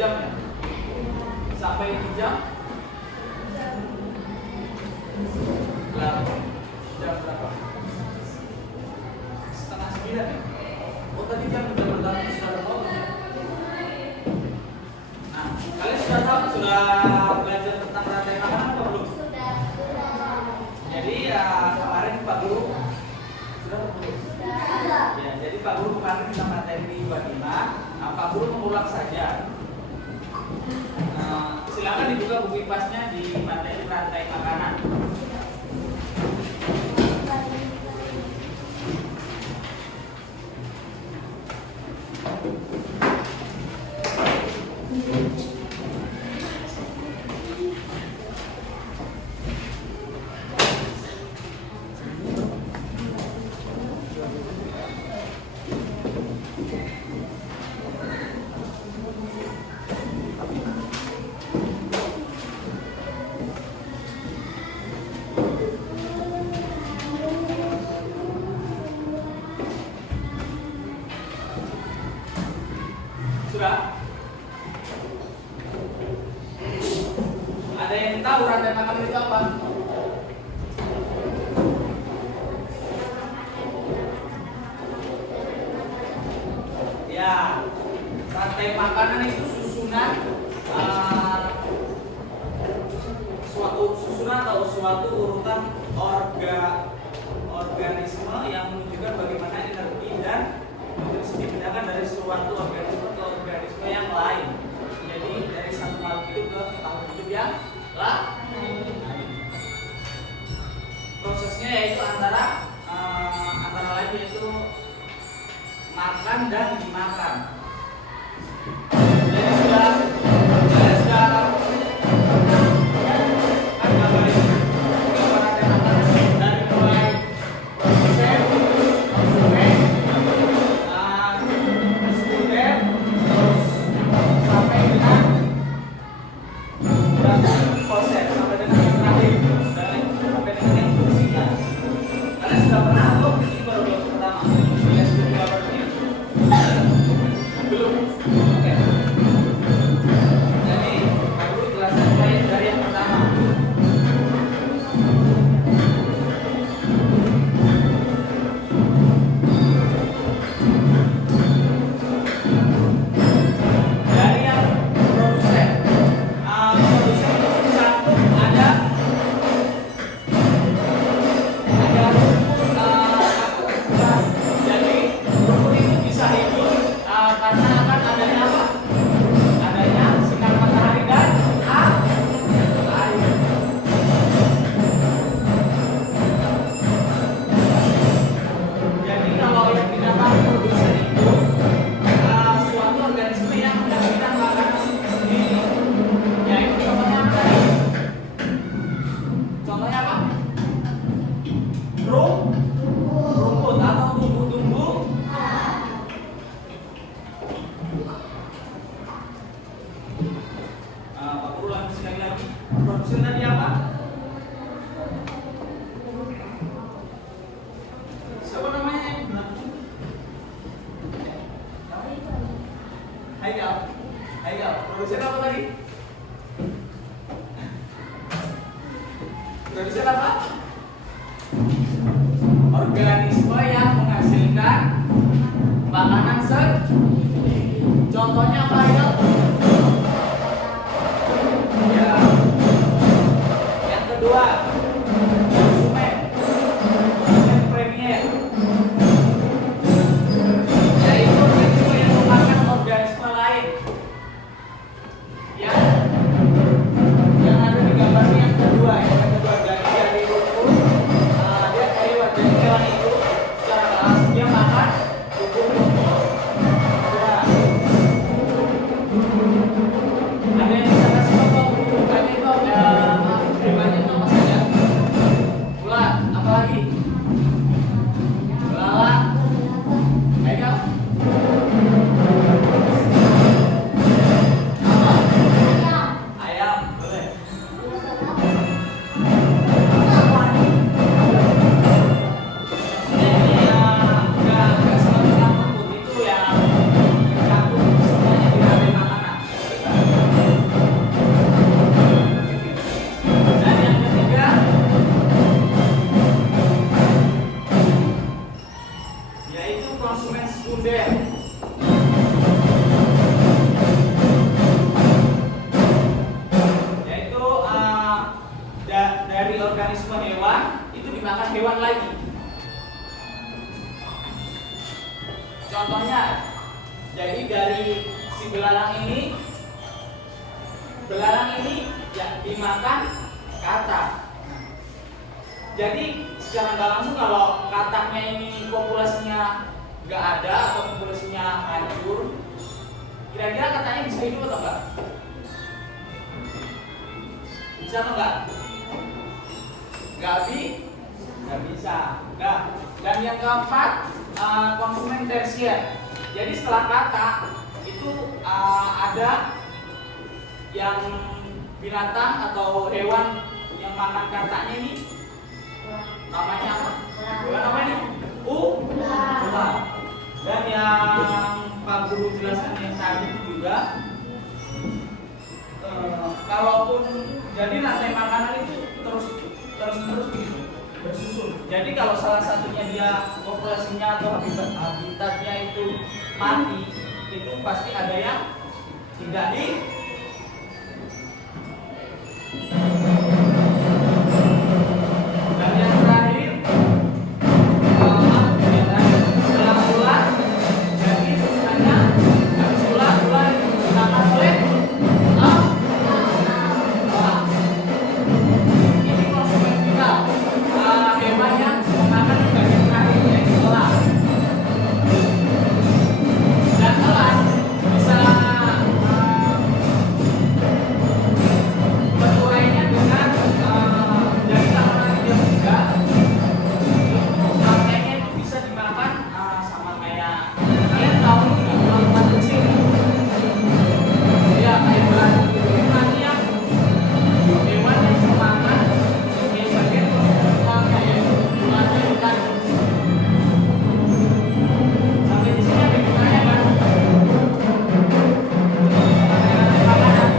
jam ya? Sampai jam 8. Jam berapa? Setengah 9 ya? Oh tadi jam udah berganti sudah ada potong ya? Nah, kalian sudah tahu, sudah belajar tentang rantai makanan atau belum? Sudah. Jadi ya kemarin Pak Guru sudah belum? Ya, jadi Pak Guru kemarin kita materi bagaimana. Nah, Pak Guru mengulang saja. Silakan dibuka buku IPAS-nya di materi rantai makanan. Sudah? Ada yang tahu rantai makanan itu apa? Ya, rantai makanan itu susunan atau suatu urutan organisme yang menunjukkan bagaimana energi dan nutrisi dipindahkan dari suatu organisme ke organisme yang lain. Jadi dari satu makhluk hidup ke makhluk hidup yang lain. Prosesnya yaitu antara lain yaitu makan dan dimakan. Jadi sudah produsen apa tadi? Produsen apa? Organisme yang menghasilkan makanan contohnya apa ya? Ya. Yang kedua, konsumen premier. Yaitu organisme yang memakan organisme lain. Yang ada di gambarnya yang kedua ya. Yang kedua dari rumput, dia hewan, jadi hewan itu secara alamiah makan rumput. Ya. belalang ini ya dimakan katak. Jadi secara nggak langsung kalau kataknya ini populasinya nggak ada atau populasinya hancur, kira-kira kataknya bisa hidup atau enggak? Bisa atau enggak? Nggak bisa. Nah, dan yang keempat konsumen tersier. Jadi setelah katak itu ada yang binatang atau hewan yang makan kataknya ini namanya apa? Hewan apa ini? Ular. Dan yang Pak Guru jelaskan yang tadi juga kalaupun jadi rantai makanan itu terus gitu bersusun. Jadi kalau salah satunya dia populasinya atau habitatnya itu mati, itu pasti ada yang tidak di dan yang terakhir setelah ular, jadi sebenarnya habis ular dimakan oleh ini konsumen final, hewan yang memakan bagian terakhir yaitu elang. Dan elang bisa berurainya dengan dari tanaman yang juga rantainya itu bisa dimakan sama kayak kalian tahu nggak ulat kecil ya kayak ulat gitu. Itu nanti yang hewan yang memakan yang bagian kayak ulatnya bukan. Sampai di sini ada gunanya kan? Rantai makanan.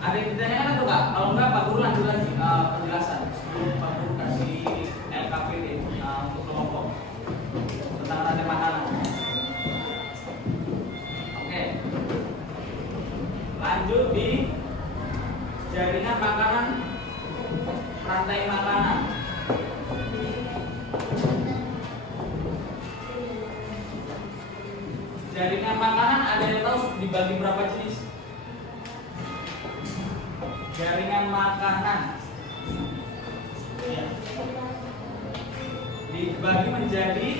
Ada yang ditanyakan atau enggak? Kalau enggak, Pak Guru lanjut lagi penjelasan sebelum Pak Guru kasih LKPD untuk kelompok tentang rantai makanan. Oke, lanjut di jaringan makanan, rantai makanan. Jaringan makanan ada yang tahu dibagi berapa jenis? Jaringan makanan ya, dibagi menjadi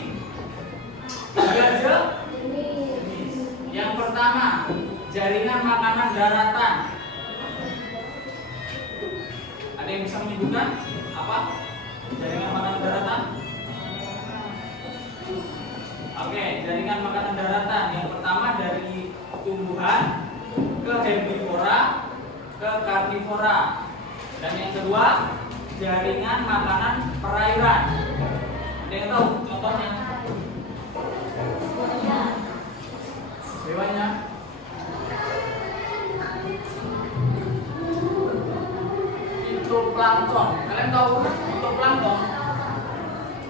3 jenis. Yang pertama, jaringan makanan daratan. Ada yang bisa menyebutkan apa jaringan makanan daratan? Oke, jaringan makanan daratan yang pertama dari tumbuhan ke herbivora ke karnivora, dan yang kedua jaringan makanan perairan. Ada yang tahu contohnya? Hewannya? Fitoplankton. Kalian tahu fitoplankton?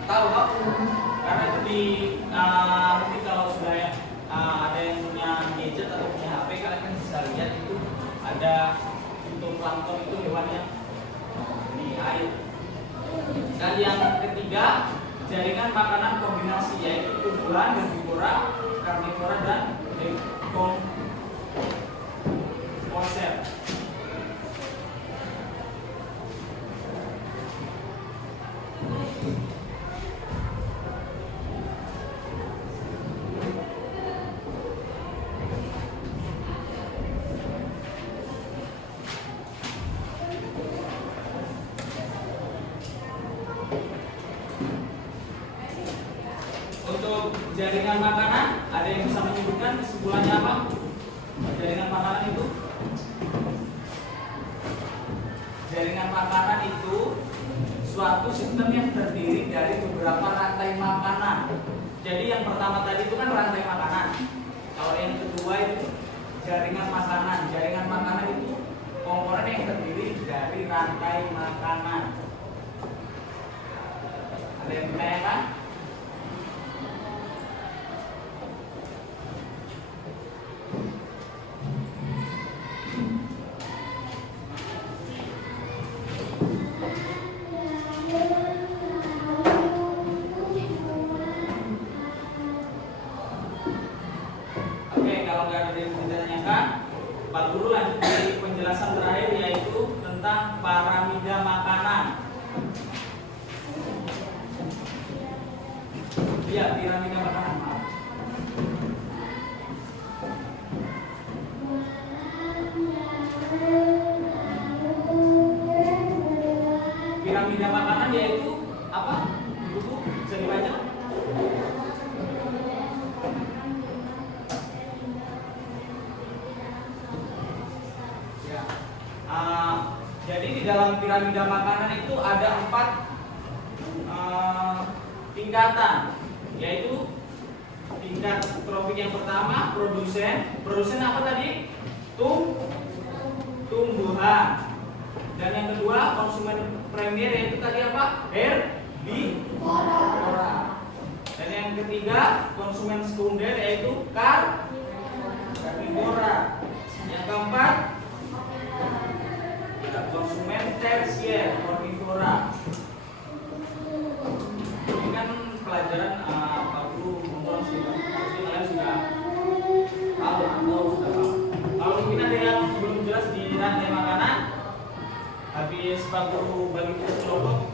Tahu kok? Karena itu di mungkin kalau sudah ada yang punya gadget atau punya HP, kalian kan bisa lihat itu ada fitoplankton, itu hewan yang di air. Dan yang ketiga, jaringan makanan kombinasi, yaitu tumbuhan, herbivora, karnivora, dan dekomposer. Untuk jaringan makanan, ada yang bisa menyebutkan kesimpulannya apa? Jaringan makanan itu? Jaringan makanan itu suatu sistem yang terdiri dari beberapa rantai makanan. Jadi yang pertama tadi itu kan rantai makanan. Kalau yang kedua itu jaringan makanan. Jaringan makanan itu komponen yang terdiri dari rantai makanan. Ada yang ditanyakan? Pak Guru lanjut di penjelasan terakhir, yaitu tentang piramida makanan. Iya, piramida makanan. Maaf. Piramida makanan yaitu apa? Buku bisa dibaca? Jadi di dalam piramida makanan itu ada 4 tingkatan, yaitu tingkat trofik yang pertama produsen. Produsen apa tadi? Tumbuhan. Dan yang kedua konsumen premier, yaitu tadi apa? Herbivora. Dan yang ketiga konsumen sekunder, yaitu karnivora. Yang keempat konsumen tersier, karnivora. Ini kan pelajaran Pak Guru mungkin kalian sudah tahu atau sudah tahu. Kalau mungkin ada yang belum jelas di rantai makanan, habis Pak Guru bagi kelompok